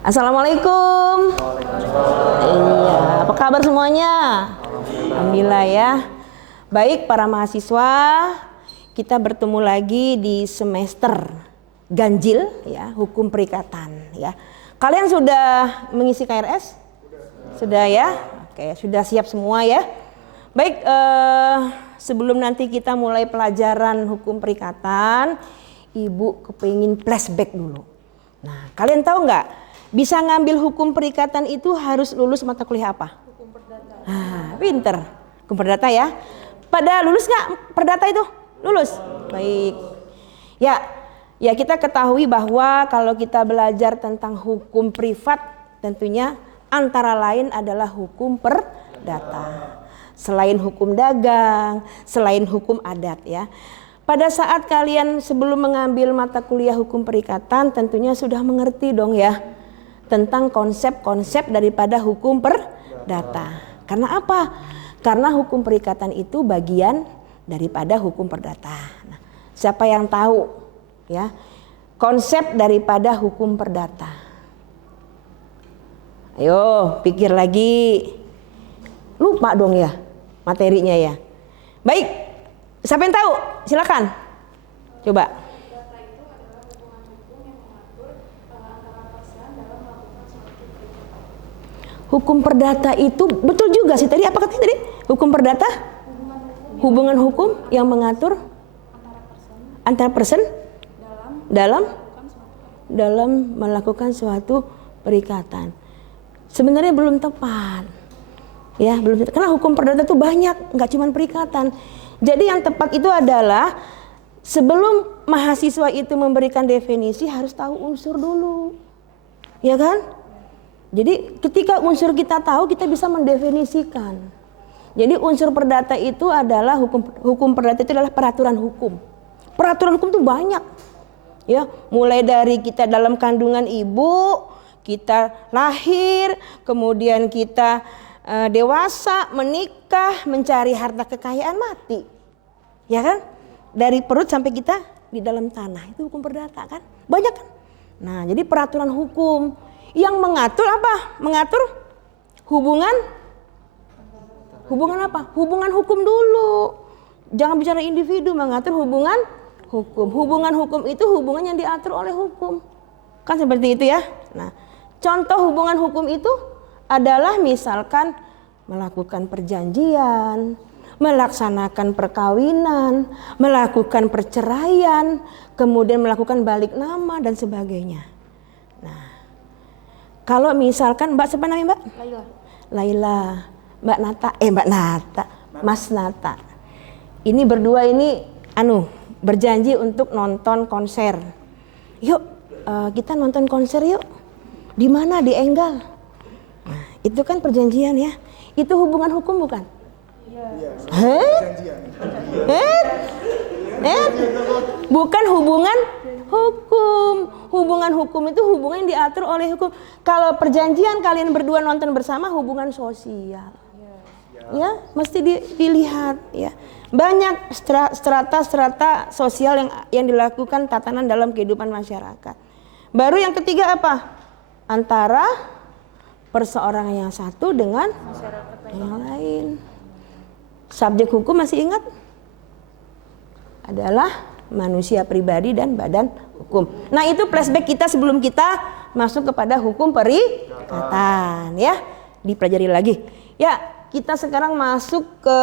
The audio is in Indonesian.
Assalamualaikum. Iya, apa kabar semuanya? Alhamdulillah ya. Baik para mahasiswa, kita bertemu lagi di semester ganjil ya, hukum perikatan ya. Kalian sudah mengisi KRS? Sudah ya? Oke, sudah siap semua ya. Baik, sebelum nanti kita mulai pelajaran hukum perikatan, Ibu kepingin flashback dulu. Nah, kalian tahu nggak? Bisa ngambil hukum perikatan itu harus lulus mata kuliah apa? Hukum perdata. Ah, pinter. Hukum perdata ya. Pada lulus nggak perdata itu? Lulus. Baik. Ya kita ketahui bahwa kalau kita belajar tentang hukum privat, tentunya antara lain adalah hukum perdata. Selain hukum dagang, selain hukum adat ya. Pada saat kalian sebelum mengambil mata kuliah hukum perikatan, tentunya sudah mengerti dong ya tentang konsep-konsep daripada hukum perdata. Karena apa? Karena hukum perikatan itu bagian daripada hukum perdata. Nah, siapa yang tahu ya konsep daripada hukum perdata? Ayo pikir lagi. Lupa dong ya materinya ya. Baik, siapa yang tahu? Silakan. Coba. Hukum perdata itu betul juga sih tadi, apa katanya tadi? Hukum perdata? Hubungan hukum yang mengatur antara person dalam melakukan suatu perikatan. Sebenarnya belum tepat. Ya, belum tepat. Karena hukum perdata itu banyak, nggak cuma perikatan. Jadi yang tepat itu adalah sebelum mahasiswa itu memberikan definisi harus tahu unsur dulu. Ya kan? Jadi ketika unsur kita tahu, kita bisa mendefinisikan. Jadi unsur perdata itu adalah hukum perdata itu adalah peraturan hukum. Peraturan hukum itu banyak. Ya, mulai dari kita dalam kandungan ibu, kita lahir, kemudian kita dewasa, menikah, mencari harta kekayaan, mati. Ya kan? Dari perut sampai kita di dalam tanah, itu hukum perdata kan? Banyak kan? Nah, jadi peraturan hukum yang mengatur apa? Mengatur hubungan apa? Hubungan hukum dulu. Jangan bicara individu, mengatur hubungan hukum. Hubungan hukum itu hubungan yang diatur oleh hukum. Kan seperti itu ya. Nah, contoh hubungan hukum itu adalah misalkan melakukan perjanjian, melaksanakan perkawinan, melakukan perceraian, kemudian melakukan balik nama dan sebagainya. Kalau misalkan Mbak siapa namanya Mbak? Laila. Mbak Nata, Mas Nata. Ini berdua ini berjanji untuk nonton konser. Yuk, kita nonton konser yuk. Di mana? Di Enggal. Nah, itu kan perjanjian ya. Itu hubungan hukum bukan? Iya. Bukan hubungan hukum. Hubungan hukum itu hubungan yang diatur oleh hukum. Kalau perjanjian kalian berdua nonton bersama, hubungan sosial. Ya, mesti dilihat ya. Banyak strata sosial yang dilakukan tatanan dalam kehidupan masyarakat. Baru yang ketiga apa? Antara perseorangan yang satu dengan yang lain. Subjek hukum masih ingat? Adalah manusia pribadi dan badan hukum. Nah, itu flashback kita sebelum kita masuk kepada hukum perikatan ya. Dipelajari lagi. Ya, kita sekarang masuk ke